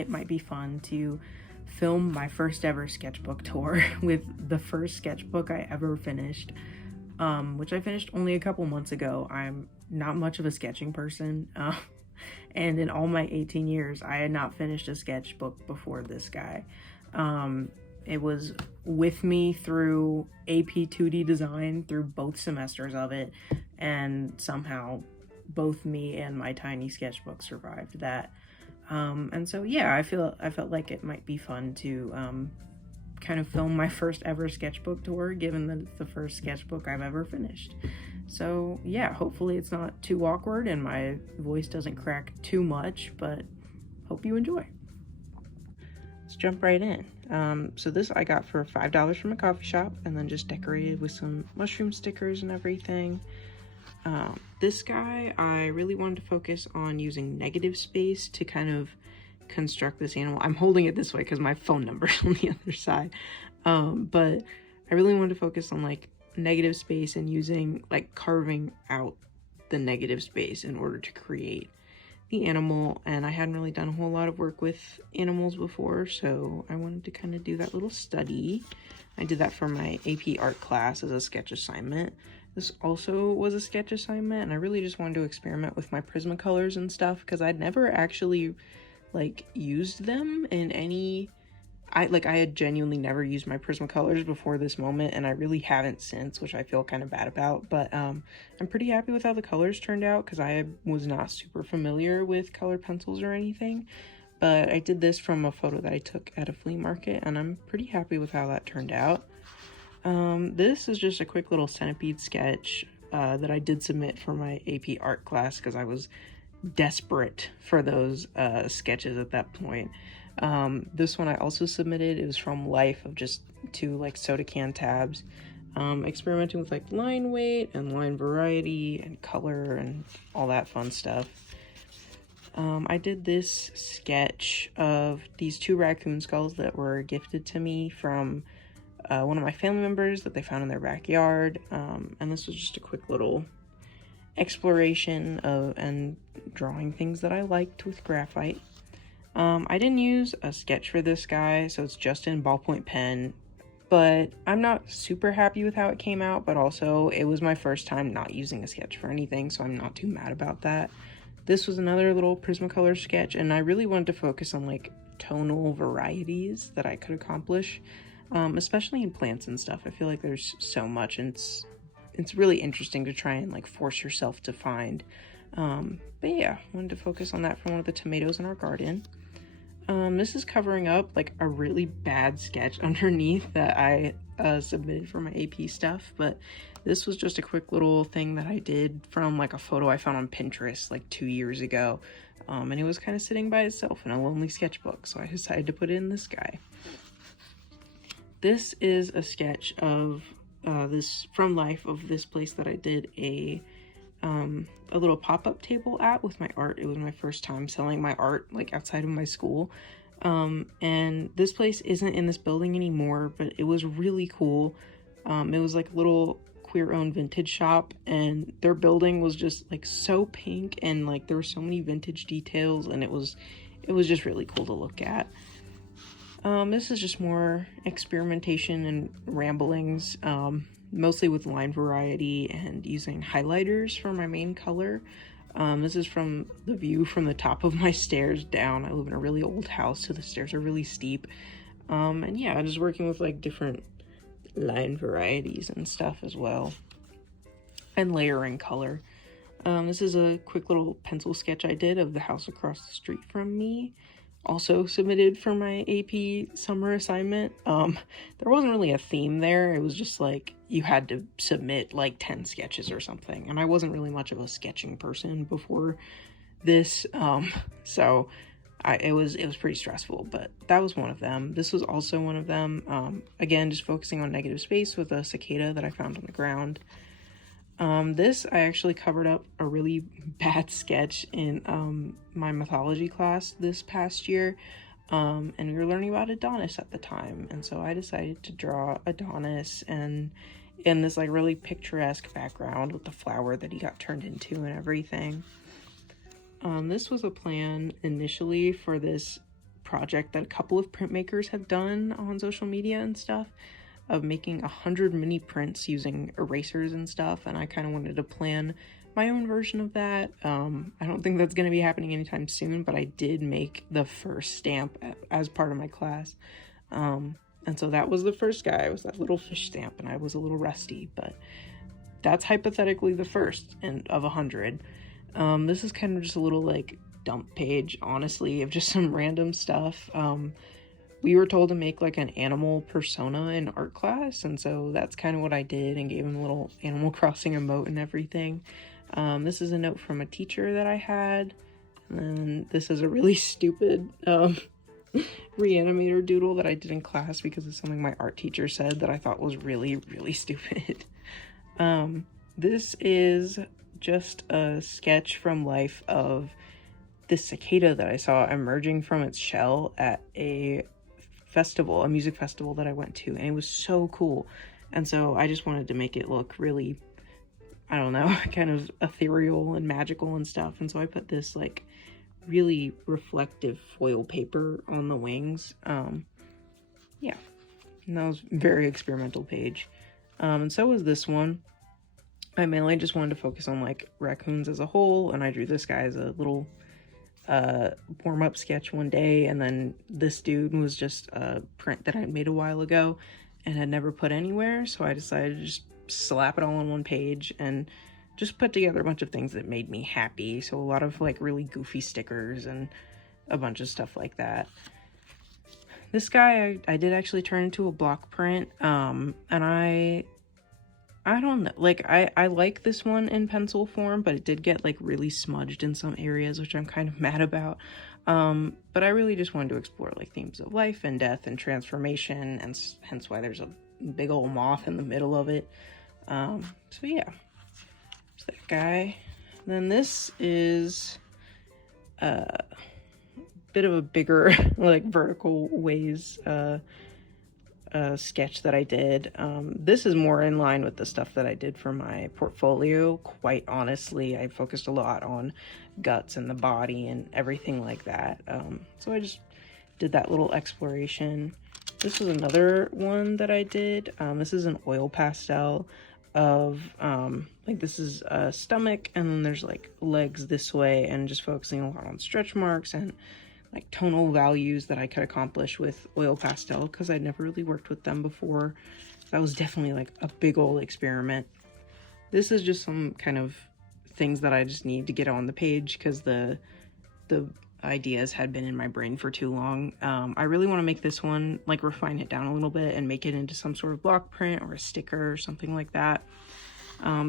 it might be fun to film my first ever sketchbook tour with the first sketchbook I ever finished, which I finished only a couple months ago. I'm not much of a sketching person, and in all my 18 years, I had not finished a sketchbook before this guy. It was with me through AP 2D design, through both semesters of it, and somehow both me and my tiny sketchbook survived that. And so yeah, I felt like it might be fun to kind of film my first ever sketchbook tour, given that it's the first sketchbook I've ever finished. So yeah, hopefully it's not too awkward and my voice doesn't crack too much, but hope you enjoy. Let's jump right in. So this I got for $5 from a coffee shop, and then just decorated with some mushroom stickers and everything. This guy, I really wanted to focus on using negative space to kind of construct this animal. I'm holding it this way because my phone number's on the other side. But I really wanted to focus on like negative space and using like carving out the negative space in order to create the animal. And I hadn't really done a whole lot of work with animals before, so I wanted to kind of do that little study. I did that for my AP art class as a sketch assignment. This also was a sketch assignment, and I really just wanted to experiment with my Prismacolors and stuff because I'd never actually like used them in any, I had genuinely never used my Prismacolors before this moment, and I really haven't since, which I feel kind of bad about. But I'm pretty happy with how the colors turned out because I was not super familiar with colored pencils or anything. But I did this from a photo that I took at a flea market, and I'm pretty happy with how that turned out. This is just a quick little centipede sketch that I did submit for my AP art class because I was desperate for those sketches at that point. This one I also submitted. It was from life of just 2 like soda can tabs, experimenting with like line weight and line variety and color and all that fun stuff. I did this sketch of these 2 raccoon skulls that were gifted to me from one of my family members that they found in their backyard, and this was just a quick little exploration of and drawing things that I liked with graphite. I didn't use a sketch for this guy, so it's just in ballpoint pen, but I'm not super happy with how it came out, but also it was my first time not using a sketch for anything, so I'm not too mad about that. This was another little Prismacolor sketch, and I really wanted to focus on like tonal varieties that I could accomplish, especially in plants and stuff. I feel like there's so much, and it's really interesting to try and like force yourself to find. But yeah, I wanted to focus on that for one of the tomatoes in our garden. This is covering up like a really bad sketch underneath that I submitted for my AP stuff, but this was just a quick little thing that I did from like a photo I found on Pinterest like 2 years ago, and it was kind of sitting by itself in a lonely sketchbook, so I decided to put in this guy. This is a sketch of this from life of this place that I did a little pop-up table at with my art. It was my first time selling my art like outside of my school, and this place isn't in this building anymore, but it was really cool. It was like a little queer-owned vintage shop, and their building was just like so pink, and like there were so many vintage details, and it was just really cool to look at. This is just more experimentation and ramblings, mostly with line variety and using highlighters for my main color. This is from the view from the top of my stairs down. I live in a really old house, so the stairs are really steep. And yeah, just working with like different line varieties and stuff as well, and layering color. This is a quick little pencil sketch I did of the house across the street from me, also submitted for my AP summer assignment. There wasn't really a theme there. It was just like you had to submit like 10 sketches or something, and I wasn't really much of a sketching person before this, so it was pretty stressful, but that was one of them. This was also one of them. Again, just focusing on negative space with a cicada that I found on the ground. This I actually covered up a really bad sketch in my mythology class this past year, and we were learning about Adonis at the time, and so I decided to draw Adonis and in this like really picturesque background with the flower that he got turned into and everything. This was a plan initially for this project that a couple of printmakers have done on social media and stuff, of making 100 mini prints using erasers and stuff, and I kind of wanted to plan my own version of that. I don't think that's going to be happening anytime soon, but I did make the first stamp as part of my class. And so that was the first guy. It was that little fish stamp, and I was a little rusty, but that's hypothetically the first of 100. This is kind of just a little like dump page, honestly, of just some random stuff. We were told to make like an animal persona in art class, and so that's kind of what I did, and gave him a little Animal Crossing emote and everything. This is a note from a teacher that I had, and then this is a really stupid reanimator doodle that I did in class because of something my art teacher said that I thought was really, really stupid. This is just a sketch from life of this cicada that I saw emerging from its shell at a festival, a music festival that I went to, and it was so cool. And so I just wanted to make it look really, I don't know, kind of ethereal and magical and stuff. And so I put this like really reflective foil paper on the wings. Yeah, and that was a very experimental page. And so was this one. I mainly just wanted to focus on like raccoons as a whole, and I drew this guy as a little warm-up sketch one day, and then this dude was just a print that I made a while ago and had never put anywhere, so I decided to just slap it all on one page and just put together a bunch of things that made me happy. So a lot of like really goofy stickers and a bunch of stuff like that. This guy I did actually turn into a block print, and I don't know, like I like this one in pencil form, but it did get like really smudged in some areas, which I'm kind of mad about. But I really just wanted to explore like themes of life and death and transformation, and hence why there's a big old moth in the middle of it. So yeah, there's that guy. Then this is a bit of a bigger like vertical ways sketch that I did. This is more in line with the stuff that I did for my portfolio. Quite honestly, I focused a lot on guts and the body and everything like that. So I just did that little exploration. This is another one that I did. This is an oil pastel of like, this is a stomach, and then there's like legs this way, and just focusing a lot on stretch marks and like tonal values that I could accomplish with oil pastel, because I'd never really worked with them before. That was definitely like a big old experiment. This is just some kind of things that I just need to get on the page because the ideas had been in my brain for too long. I really want to make this one, like refine it down a little bit and make it into some sort of block print or a sticker or something like that.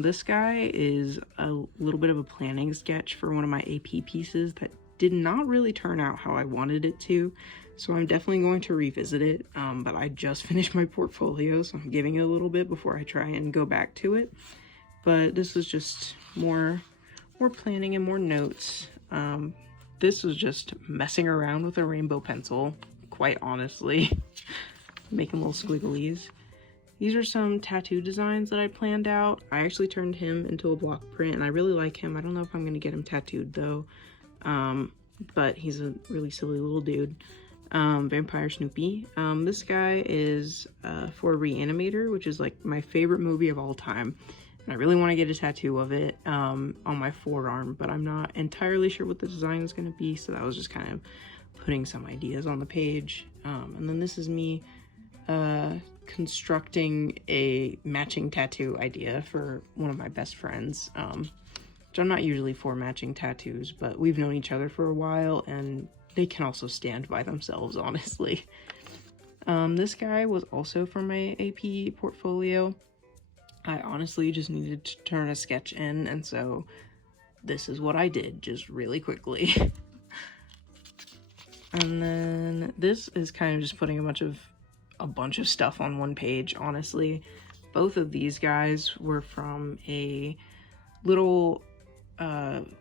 This guy is a little bit of a planning sketch for one of my AP pieces that did not really turn out how I wanted it to, so I'm definitely going to revisit it. But I just finished my portfolio, so I'm giving it a little bit before I try and go back to it. But this is just more planning and more notes. This was just messing around with a rainbow pencil, quite honestly, making little squigglies. These are some tattoo designs that I planned out. I actually turned him into a block print, and I really like him. I don't know if I'm gonna get him tattooed though. But he's a really silly little dude. Vampire Snoopy. This guy is for Reanimator, which is like my favorite movie of all time. And I really want to get a tattoo of it on my forearm, but I'm not entirely sure what the design is going to be, so that was just kind of putting some ideas on the page. And then this is me constructing a matching tattoo idea for one of my best friends. Which I'm not usually for matching tattoos, but we've known each other for a while, and they can also stand by themselves, honestly. This guy was also from my AP portfolio. I honestly just needed to turn a sketch in, and so this is what I did, just really quickly. And then this is kind of just putting a bunch of stuff on one page, honestly. Both of these guys were from a little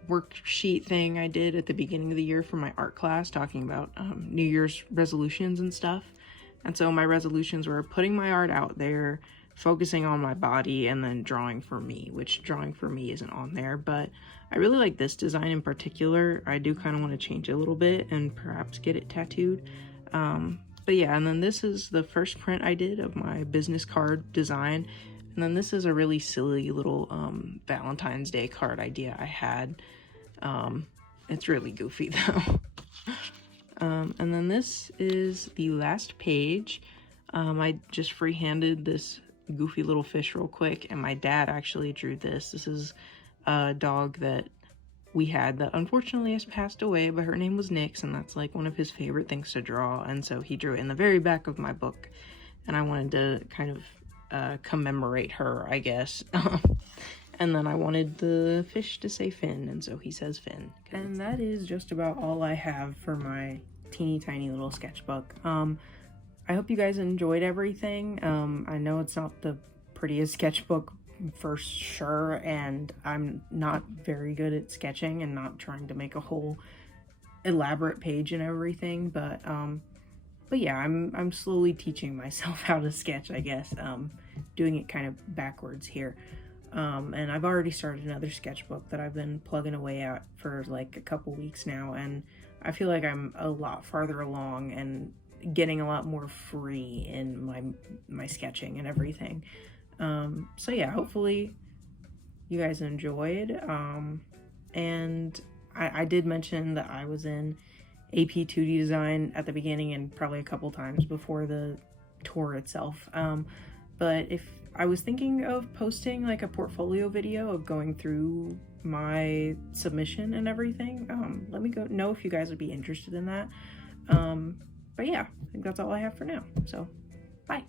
worksheet thing I did at the beginning of the year for my art class, talking about New Year's resolutions and stuff. And so my resolutions were putting my art out there, focusing on my body and then drawing for me, which drawing for me isn't on there, but I really like this design in particular. I do kind of want to change it a little bit and perhaps get it tattooed. But yeah, and then this is the first print I did of my business card design. And then this is a really silly little Valentine's Day card idea I had. It's really goofy though. And then this is the last page. I just freehanded this goofy little fish real quick, and my dad actually drew this. This is a dog that we had that unfortunately has passed away, but her name was Nix, and that's like one of his favorite things to draw, and so he drew it in the very back of my book, and I wanted to kind of commemorate her, I guess. And then I wanted the fish to say Finn, and so he says Finn. And that is just about all I have for my teeny tiny little sketchbook. I hope you guys enjoyed everything. I know it's not the prettiest sketchbook for sure, and I'm not very good at sketching and not trying to make a whole elaborate page and everything, but yeah, I'm slowly teaching myself how to sketch, I guess, doing it kind of backwards here. And I've already started another sketchbook that I've been plugging away at for like a couple weeks now, and I feel like I'm a lot farther along and getting a lot more free in my sketching and everything. So yeah, hopefully you guys enjoyed. And I did mention that I was in AP 2D design at the beginning and probably a couple times before the tour itself. But if I was thinking of posting like a portfolio video of going through my submission and everything, let me know if you guys would be interested in that. But yeah, I think that's all I have for now. So, bye.